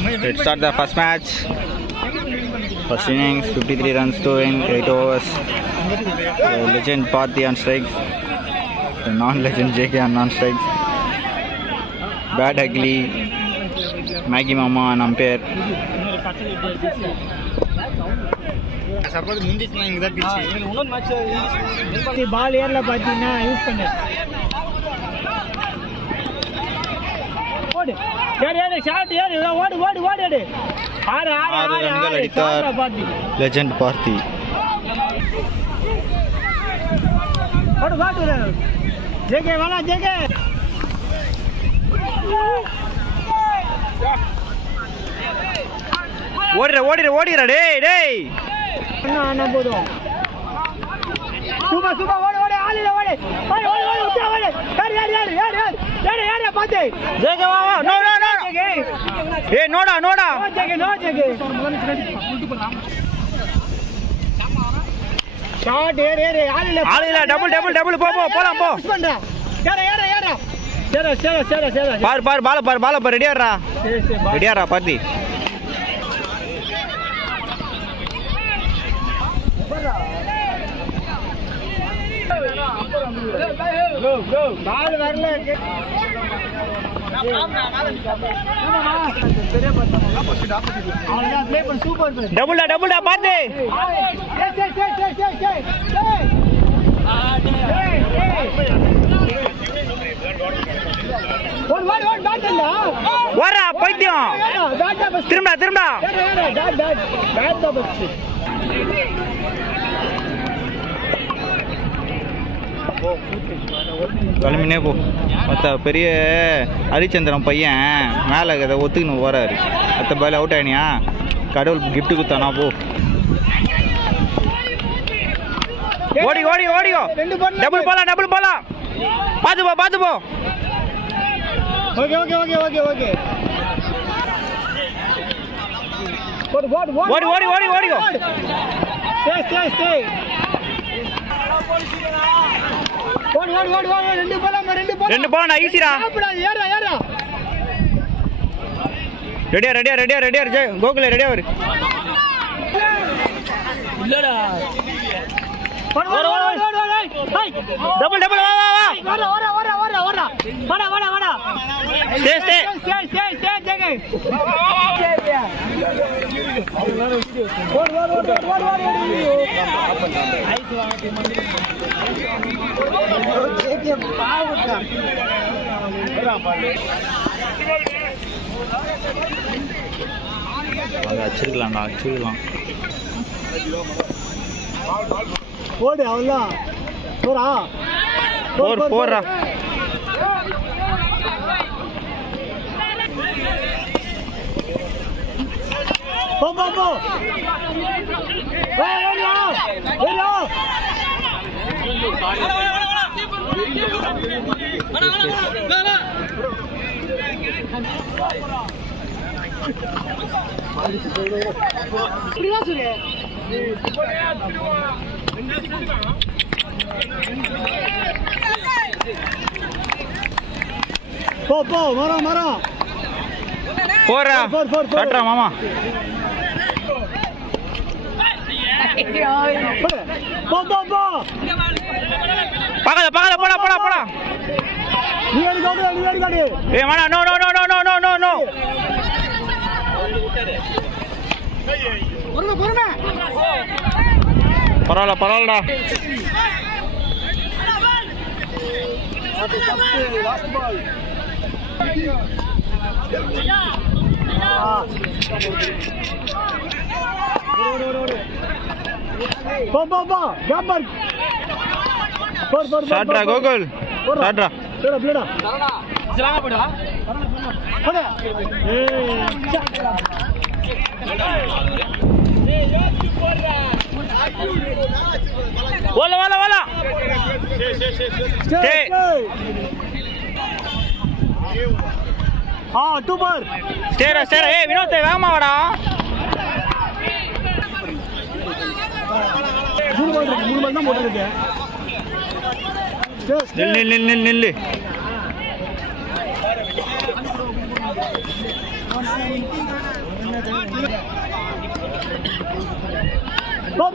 Let's start the first match. First innings, 53 runs to win, 8 overs. Legend Parthi on strikes. The non-legend JK on non-strikes. Bad Ugly, Maggie Mama on umpire. Suppose முந்திச்சுனா இங்க தான் பிச்சு இன்னொரு match பால் ஏர்ல பாத்தீங்கன்னா use பண்ணு ஓடு ஏறு ஷாட் ஏறு ஓடு ஓடு ஓடு ஏறு ஆறு ரன்கள் அடித்தார் லெஜெண்ட் பார்த்தி. ஓடு பாட்டு ஜேகே வாடா ஜேகே ஓடிற டேய் அண்ணா போதும் சூப்பர் ஓடு ஆளில ஓடு உத்தர ஓடு யார் பாத்து ஜேகே வா நோ ஏய் நோடா ஜேகே ஷாட் ஏறு ஆளில டபுள் போலாம் போ பண்றா ஏறு சேர பாரு பால பாரு ரெடியாரா பார்த்தி. பால் வரல டபுள்டா பார்த்து வரா பைத்தியம் திரும்பா கிளம்பினே போ. மற்ற பெரிய ஹரிச்சந்திரன் பையன் மேலே அதை ஒத்துக்கணும் போறாரு. மற்ற பால் அவுட் ஆயினியா கடவுள் கிஃப்ட் கொடுத்தானா போ. ஓடியோ டபுள் போலாம் பார்த்து போ. ஓகே ஓடியோ ஸ்டே ரெண்டு போலாம் ஈஸிடா. ரெடியா கோகுல ரெடியா வரு. இல்லடா டபுள் வா ஸ்டே அச்சிருக்கலாம் ஓடு அவ்வளோதான் போறா போ மரம் போறா சட்றா மாமா பக்கல போடா நீ அடி ஏய் மானா நோ பரவாயில்லடா லாஸ்ட் பால் போ கம்பர் சாட்ரா கோகுல் சாட்ரா பிளடா சலாங்க போடா போடா வாலா டூபர் ஸ்டேரா ஏய் வினோத் வேகமா வாடா. மூணு பால் தான் போட்டுருக்கு. நில்லு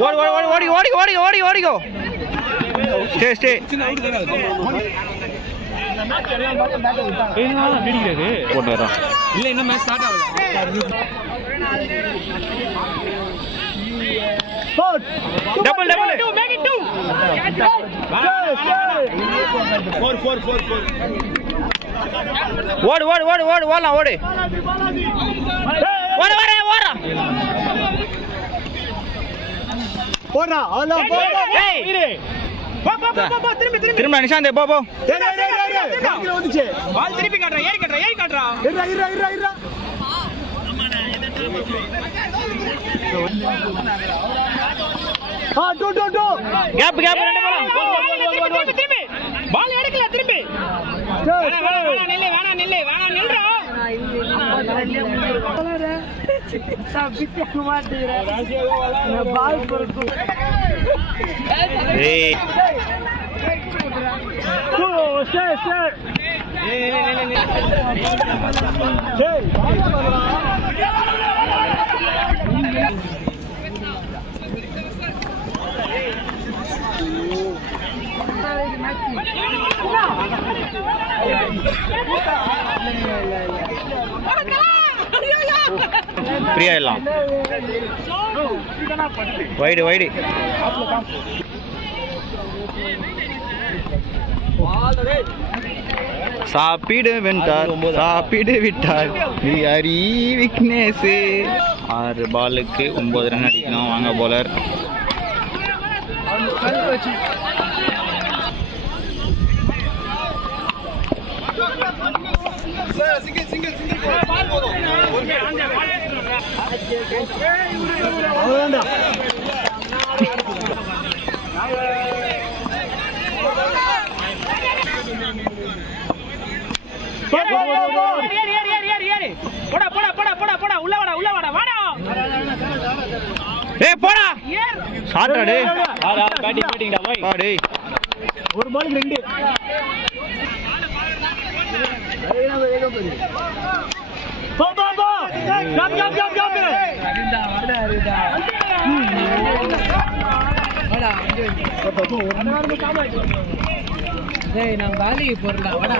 ஓடி ஓடி ஓடி ஓடி ஓடி ஓடி ஓடிக்கோ ஸ்டே ஸ்டே போட்டு வரோம் இல்ல இன்னும் மேட்ச் ஸ்டார்ட் ஆகல டபுள் டபுள் மேக் இட் 2 ஓடு ஓடு ஓடு ஓடு ஓடலாம் ஓடு ஓடு ஓடு ஓடு போடா அவ்வளோ ஏய் போ திரும்பி திரும்ப நிஷாந்தே போ போ வந்துச்சு பால் திருப்பி காட்றா ஏறி காட்றா இருடா ஆ டூ கேப் கேப் ரெண்டு போலாம் திரும்பி பால் எடுக்கல திரும்பி வேணா நில்றா பால் பொறுப்பு ஏய் ஃப்ரீயா எல்லாம் வைடு வைடு சாப்பிடு விட்டார் ஹரி விக்னேஷ் 6 பாலுக்கு 9 ரன் அடிக்கணும் வாங்க போலர் போடா உள்ள வாடா ஏய் போடா ஷாட் டே பேட்டிங் டா பாய் வா டேய் ஒரு பால் ரெண்டு போ ஜம்ப் டேய் நான் வேலைக்கு போறல வாடா